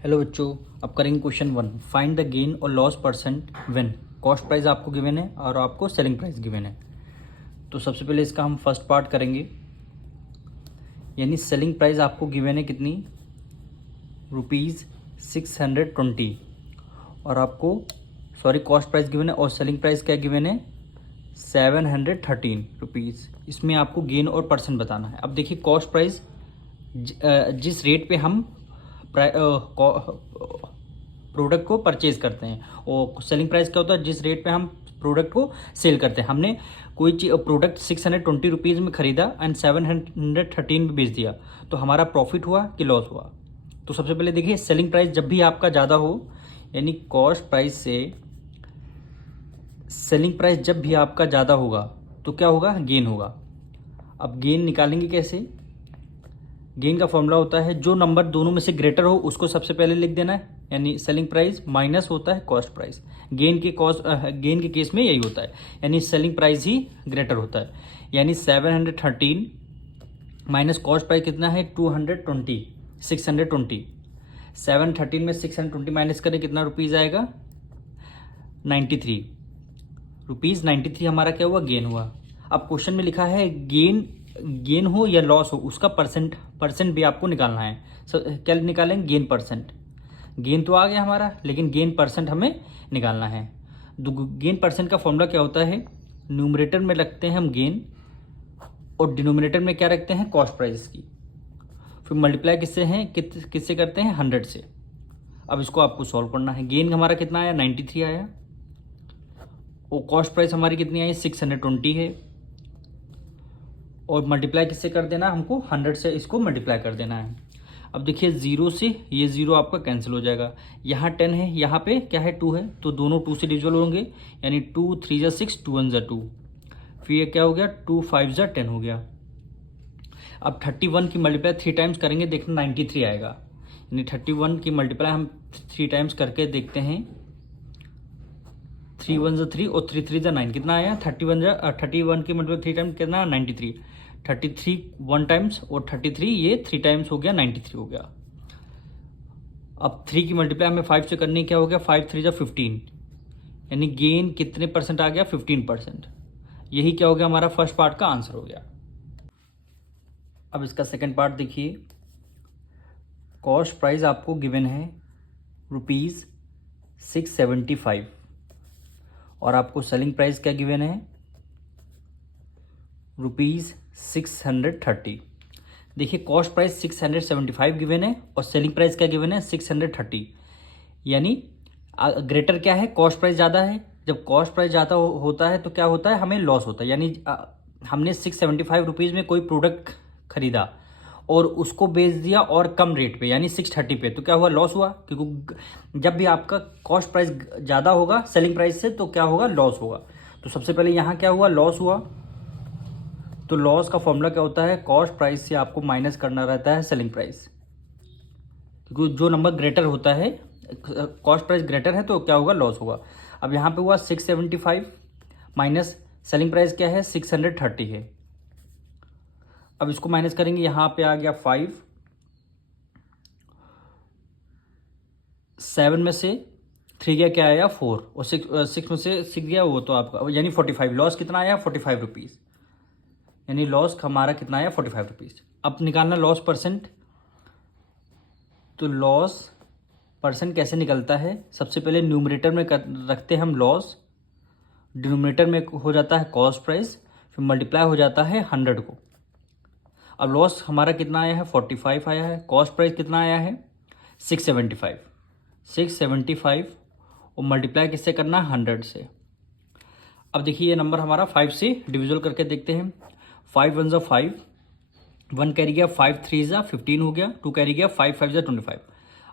Hello बच्चों, अब करेंगे क्वेश्चन 1। फाइंड द गेन और loss percent when cost price आपको गिवन है और आपको सेलिंग प्राइस गिवन है। तो सबसे पहले इसका हम फर्स्ट पार्ट करेंगे, यानी सेलिंग प्राइस आपको गिवन है कितनी, ₹620, और आपको कॉस्ट प्राइस गिवन है और सेलिंग प्राइस क्या गिवन है, ₹713। इसमें आपको गेन और परसेंट बताना है। अब देखिए, कॉस्ट प्राइस जिस रेट पे हम प्रोडक्ट को परचेज करते हैं, और सेलिंग प्राइस क्या होता है, जिस रेट पे हम प्रोडक्ट को सेल करते हैं। हमने कोई चीज प्रोडक्ट ₹620 में खरीदा एंड 713 में बेच दिया, तो हमारा प्रॉफिट हुआ कि लॉस हुआ। तो सबसे पहले देखिए, सेलिंग प्राइस जब भी आपका ज़्यादा हो, यानी कॉस्ट प्राइस से सेलिंग प्राइस जब भी आपका ज़्यादा होगा तो क्या होगा, गेन होगा। अब गेन निकालेंगे कैसे? गेन का फॉर्मूला होता है, जो नंबर दोनों में से ग्रेटर हो उसको सबसे पहले लिख देना है, यानी सेलिंग प्राइस माइनस होता है कॉस्ट प्राइस। गेन के केस में यही होता है, यानी सेलिंग प्राइस ही ग्रेटर होता है। यानी 713 माइनस कॉस्ट प्राइस कितना है, 220, 620। 713 में 620 माइनस करें, कितना रुपीज़ आएगा, 93 रुपीज़। 93 हमारा क्या हुआ, गेन हुआ। अब क्वेश्चन में लिखा है गेन हो या लॉस हो, उसका परसेंट भी आपको निकालना है। क्या निकालेंगे, गेन परसेंट। गेन तो आ गया हमारा, लेकिन गेन परसेंट हमें निकालना है। गेन परसेंट का फॉर्मूला क्या होता है, न्यूमरेटर में रखते हैं हम गेन और डिनोमिनेटर में क्या रखते हैं, कॉस्ट प्राइस की। फिर मल्टीप्लाई किससे हैं, किससे करते हैं, 100 से। अब इसको आपको सॉल्व करना है। गेन हमारा कितना आया, 93 आया, और कॉस्ट प्राइस हमारी कितनी आई, 620 है, और मल्टीप्लाई किससे कर देना हमको, 100 से इसको मल्टीप्लाई कर देना है। अब देखिए, 0 से ये 0 आपका कैंसिल हो जाएगा। यहाँ 10 है, यहाँ पे क्या है, 2 है, तो दोनों 2 से डिविजिबल होंगे, यानी 2 3 जा 6, 2 1 जा 2। फिर ये क्या हो गया, 2 5 जा 10 हो गया। अब 31 की मल्टीप्लाई 3 टाइम्स करेंगे, देखना 93 आएगा। यानी 31 की मल्टीप्लाई हम 3 टाइम्स करके देखते हैं, 3 1 जा 3 और 3 3 जा 9, कितना आया, 31 की मल्टीप्लाई 3 टाइम्स कितना, 93। 33 1 टाइम्स और 33 ये 3 टाइम्स हो गया, 93 हो गया। अब 3 की मल्टीप्लाई हमें 5 से करनी, क्या हो गया, 5 3 जा 15, यानी गेन कितने परसेंट आ गया, 15%। यही क्या हो गया, हमारा फर्स्ट पार्ट का आंसर हो गया। अब इसका सेकंड पार्ट देखिए, कॉस्ट प्राइस आपको गिवन है ₹675, और आपको सेलिंग प्राइस क्या गिवन है, ₹630। देखिए, कॉस्ट प्राइस 675 गिवन है और सेलिंग प्राइस क्या गिवन है, 630। यानी ग्रेटर क्या है, कॉस्ट प्राइस ज़्यादा है। जब कॉस्ट प्राइस ज़्यादा होता है तो क्या होता है, हमें लॉस होता है। यानी हमने 675 रुपीज़ में कोई प्रोडक्ट खरीदा और उसको बेच दिया और कम रेट पे, यानी 630 पे, तो क्या हुआ, लॉस हुआ। क्योंकि जब भी आपका कॉस्ट प्राइस ज़्यादा होगा सेलिंग प्राइस से तो क्या होगा, लॉस होगा। तो सबसे पहले यहाँ क्या हुआ, लॉस हुआ। तो लॉस का फॉर्मूला क्या होता है, कॉस्ट प्राइस से आपको माइनस करना रहता है सेलिंग प्राइस, क्योंकि जो नंबर ग्रेटर होता है, कॉस्ट प्राइस ग्रेटर है तो क्या होगा, लॉस होगा। अब यहाँ पे हुआ 675 माइनस सेलिंग प्राइस क्या है, 630 है। अब इसको माइनस करेंगे, यहाँ पे आ गया 5, 7 में से 3 गया, क्या आया, 4, और 6 में से 6 गया, वो तो आपका यानी 45। लॉस कितना आया, 45 रुपीज़, यानी लॉस हमारा कितना आया, 45 रुपीज़। अब निकालना लॉस परसेंट। तो लॉस परसेंट कैसे निकलता है, सबसे पहले न्यूमरेटर में रखते हैं हम लॉस, डिनोमिनेटर में हो जाता है कॉस्ट प्राइस, फिर मल्टीप्लाई हो जाता है 100 को। अब लॉस हमारा कितना आया है, 45 आया है। कॉस्ट प्राइस कितना आया है, 675 और मल्टीप्लाई किससे करना है, 100 से। अब देखिए, ये नंबर हमारा 5 से डिविजल करके देखते हैं। 5 1 जा 5, 1 कैरी गया, 5 3 जा 15 हो गया, 2 कैरी गया, 5 5 जा 25।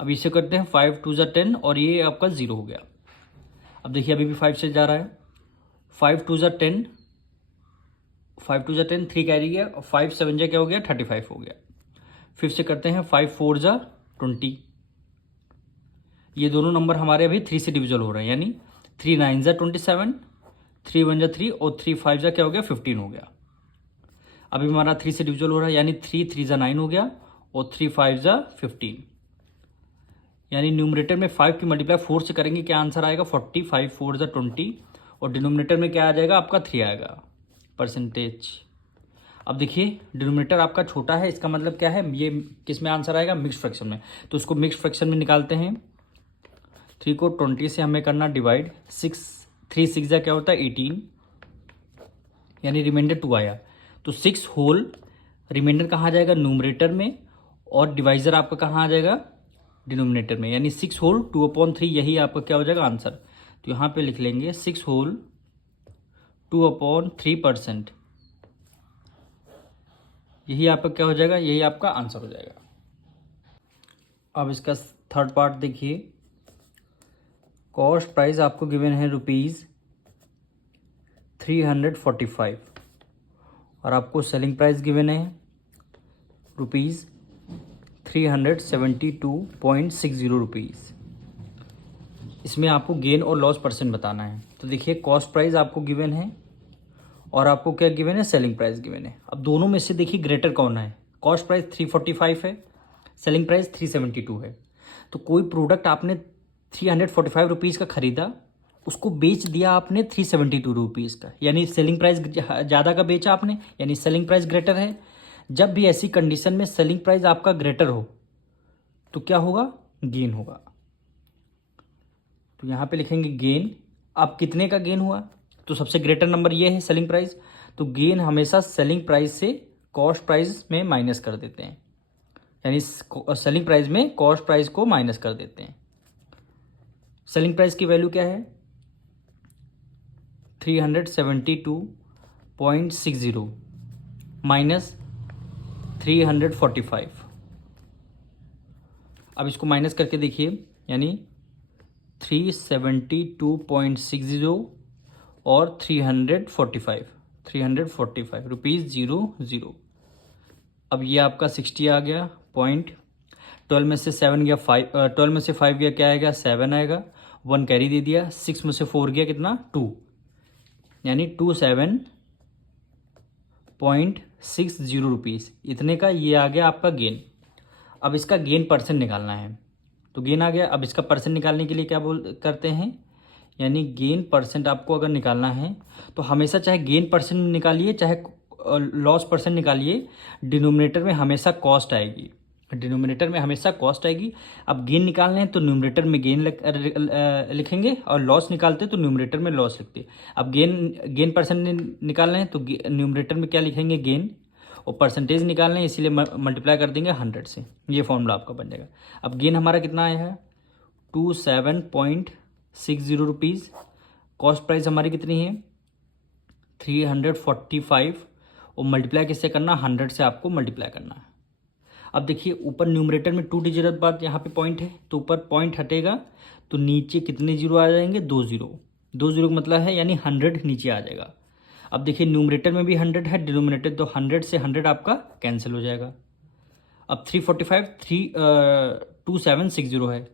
अब इसे करते हैं 5 2 जा 10 और ये आपका 0 हो गया। अब देखिए, अभी भी 5 से जा रहा है, 5 2 जा 10, 5 2 जा 10, 3 कैरी गया, 5 7 जा क्या हो गया, 35 हो गया। फिर से करते हैं 5 4 जा 20। ये दोनों नंबर हमारे अभी 3 से डिविजल हो रहे हैं, यानी 3 9 जा 27, 3 1 जा 3 और 3 5 जा क्या हो गया, 15 हो गया। अभी हमारा 3 से डिविजल हो रहा है, यानी 3 3 जा 9 हो गया और 3 5 जा 15, यानी न्यूमरेटर में 5 की मल्टीप्लाई 4 से करेंगे, क्या आंसर आएगा 40, 5 4 ज़ा 20, और डिनोमिनेटर में क्या आ जाएगा आपका 3 आएगा परसेंटेज। अब देखिए डिनोमिनेटर आपका छोटा है, इसका मतलब क्या है, ये किस में आंसर आएगा, मिक्स फ्रैक्शन में। तो उसको मिक्स फ्रैक्शन में निकालते हैं। 3 को 20 से हमें करना डिवाइड, 3 6 ज़ा क्या होता है 18, यानी रिमाइंडर 2 आया। तो 6 होल रिमाइंडर कहाँ आ जाएगा, न्यूमरेटर में, और डिवाइजर आपका कहाँ आ जाएगा, डिनोमिनेटर में, यानी 6 होल 2/3, यही आपका क्या हो जाएगा आंसर। तो यहाँ पे लिख लेंगे 6 होल 2/3%, यही आपका क्या हो जाएगा, यही आपका आंसर हो जाएगा। अब इसका थर्ड पार्ट देखिए, कॉस्ट प्राइस आपको गिवन है ₹345 और आपको सेलिंग प्राइस गिवन है ₹372.60। इसमें आपको गेन और लॉस परसेंट बताना है। तो देखिए कॉस्ट प्राइस आपको गिवन है और आपको क्या गिवन है, सेलिंग प्राइस गिवन है। अब दोनों में से देखिए ग्रेटर कौन है, कॉस्ट प्राइस 345 है, सेलिंग प्राइस 372 है। तो कोई प्रोडक्ट आपने 345 रुपीज़ का खरीदा, उसको बेच दिया आपने 372 रुपीज़ का, यानी सेलिंग प्राइस ज़्यादा का बेचा आपने, यानी सेलिंग प्राइस ग्रेटर है। जब भी ऐसी कंडीशन में सेलिंग प्राइस आपका ग्रेटर हो तो क्या होगा, गेन होगा। तो यहाँ पे लिखेंगे गेन। अब कितने का गेन हुआ, तो सबसे ग्रेटर नंबर ये है सेलिंग प्राइस, तो गेन हमेशा सेलिंग प्राइस से कॉस्ट प्राइस में माइनस कर देते हैं, यानी सेलिंग प्राइस में कॉस्ट प्राइस को माइनस कर देते हैं। सेलिंग प्राइस की वैल्यू क्या है 372.60 माइनस 345। अब इसको माइनस करके देखिए, यानी 372.60 और 345 रुपीज़ 00। अब ये आपका 60 आ गया पॉइंट, 12 में से 7 गया 5, 12 में से 5 गया क्या आएगा 7 आएगा, 1 कैरी दे दिया, 6 में से 4 गया कितना 2, यानी 27.60 रुपीज़, इतने का ये आ गया आपका गेन। अब इसका गेन परसेंट निकालना है, तो गेन आ गया। अब इसका परसेंट निकालने के लिए क्या करते हैं, यानी गेन परसेंट आपको अगर निकालना है तो हमेशा चाहे गेन परसेंट निकालिए चाहे लॉस परसेंट निकालिए, डिनोमिनेटर में हमेशा कॉस्ट आएगी, डिनोमिनेटर में हमेशा कॉस्ट आएगी। अब गेन निकालने हैं तो न्यूमरेटर में गेन लिखेंगे, और लॉस निकालते हैं तो न्यूमरेटर में लॉस लिखते हैं। अब गेन परसेंट निकालने हैं तो न्यूमरेटर में क्या लिखेंगे गेन, और परसेंटेज निकालना है इसीलिए मल्टीप्लाई कर देंगे 100 से, ये फॉर्मूला आपका बन जाएगा। अब गेन हमारा कितना आया है 27.60 रुपीज़, कॉस्ट प्राइस हमारी कितनी है 345, और मल्टीप्लाई किससे करना 100 से आपको मल्टीप्लाई करना है। अब देखिए ऊपर न्यूमरेटर में 2 डिजिट बाद यहाँ पे पॉइंट है, तो ऊपर पॉइंट हटेगा तो नीचे कितने जीरो आ जाएंगे 2 जीरो, 2 जीरो का मतलब है यानी 100 नीचे आ जाएगा। अब देखिए न्यूमरेटर में भी 100 है, डिनोमिनेटर तो 100 से 100 आपका कैंसिल हो जाएगा। अब 345 2760 है,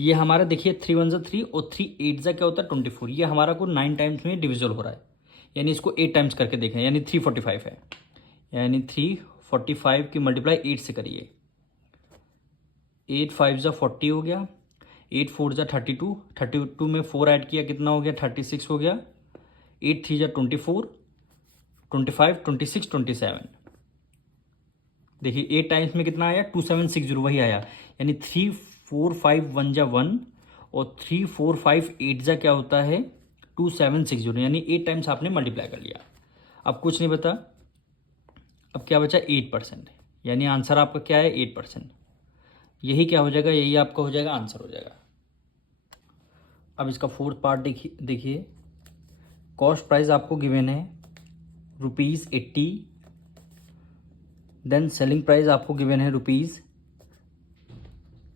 ये हमारा देखिए 3 1 3 और 3 8 क्या होता है 24, ये हमारा को 9 टाइम्स में डिविजल हो रहा है, यानी इसको 8 टाइम्स करके देखें, यानी 345 है, यानी 345 की मल्टीप्लाई 8 से करिए, 8 5 40 हो गया, 8 4 32, 32 में 4 ऐड किया कितना हो गया 36 हो गया, 8 3 24, 25 26 27। देखिए 8 टाइम्स में कितना आया 2760 वही आया, यानी 3 4 5 1 1 और 3 4 5 8 क्या होता है 2760, यानी 8 टाइम्स आपने मल्टीप्लाई कर लिया। अब कुछ नहीं बता, अब क्या बचा 8%, यानी आंसर आपका क्या है 8%, यही क्या हो जाएगा, यही आपका हो जाएगा आंसर हो जाएगा। अब इसका फोर्थ पार्ट देखिए, कॉस्ट प्राइस आपको गिवन है ₹80, देन सेलिंग प्राइस आपको गिवन है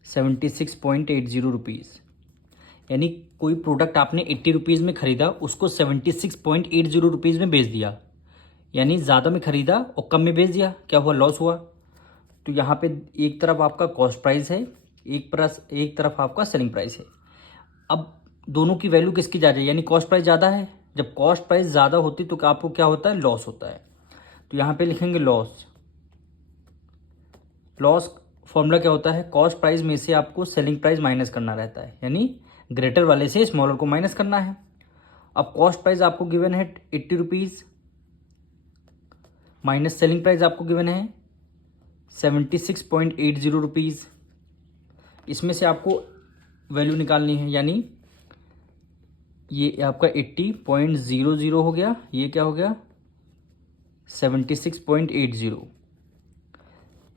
₹76.80 रुपीज़, यानी कोई प्रोडक्ट आपने 80 रुपीज़ में ख़रीदा, उसको 76.80 रुपीज़ में बेच दिया, यानी ज़्यादा में ख़रीदा और कम में बेच दिया, क्या हुआ लॉस हुआ। तो यहाँ पे एक तरफ आपका कॉस्ट प्राइस है, एक तरफ आपका सेलिंग प्राइस है। अब दोनों की वैल्यू किसकी ज़्यादा है, यानी कॉस्ट प्राइस ज़्यादा है, जब कॉस्ट प्राइस ज़्यादा होती तो आपको क्या होता है लॉस होता है। तो यहाँ पे लिखेंगे लॉस फॉर्मूला क्या होता है, कॉस्ट प्राइस में से आपको सेलिंग प्राइस माइनस करना रहता है, यानी ग्रेटर वाले से स्मॉलर को माइनस करना है। अब कॉस्ट प्राइस आपको गिवन है 80 रुपीज़ माइनस सेलिंग प्राइस आपको गिवन है 76.80 रुपीज़। इसमें से आपको वैल्यू निकालनी है, यानी ये आपका 80.00 हो गया, ये क्या हो गया 76.80,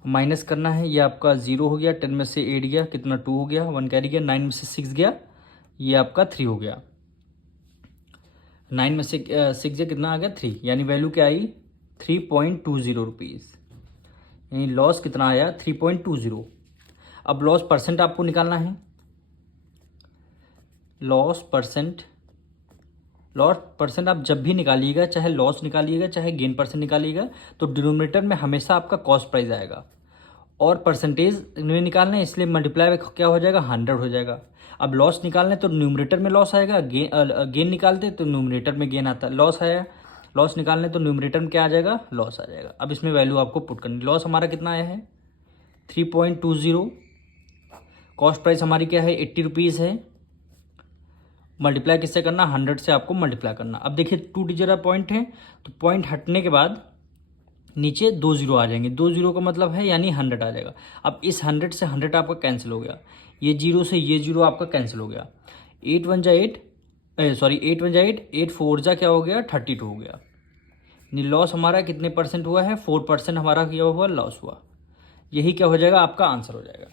माइनस करना है, ये आपका 0 हो गया, 10 में से 8 गया कितना 2 हो गया, 1 कैरी गया, 9 में से 6 गया, ये आपका 3 हो गया, 9 में से 6 गया कितना आ गया 3, यानी वैल्यू क्या आई 3.20 रुपीज़, यानी लॉस कितना आया 3.20। अब लॉस परसेंट आपको निकालना है, लॉस परसेंट आप जब भी निकालिएगा, चाहे लॉस निकालिएगा चाहे गेन परसेंट निकालिएगा, तो डिनोमिनेटर में हमेशा आपका कॉस्ट प्राइस आएगा और परसेंटेज में निकालना है, इसलिए मल्टीप्लाई क्या हो जाएगा 100 हो जाएगा। अब लॉस निकालना है तो न्यूमरेटर में लॉस आएगा, गेन निकालते तो न्यूमरेटर में गेन आता है, लॉस आया, लॉस निकालने तो न्यूमरेटर में क्या आ जाएगा लॉस आ जाएगा। अब इसमें वैल्यू आपको पुट करनी, लॉस हमारा कितना आया है 3.20, कॉस्ट प्राइस हमारी क्या है 80 रुपीज़ है, मल्टीप्लाई किससे करना 100 से आपको मल्टीप्लाई करना। अब देखिए 2 डिजिट पॉइंट है, तो पॉइंट हटने के बाद नीचे 2 जीरो आ जाएंगे, 2 जीरो का मतलब है यानी 100 आ जाएगा। अब इस 100 से 100 आपका कैंसिल हो गया, ये जीरो से ये जीरो आपका कैंसिल हो गया, 8 1 जा 8 8 1 जा 8, 8 4 जा क्या हो गया 32 हो गया। यानी लॉस हमारा कितने परसेंट हुआ है 4% हमारा क्या हुआ लॉस हुआ। यही क्या हो जाएगा आपका आंसर हो जाएगा।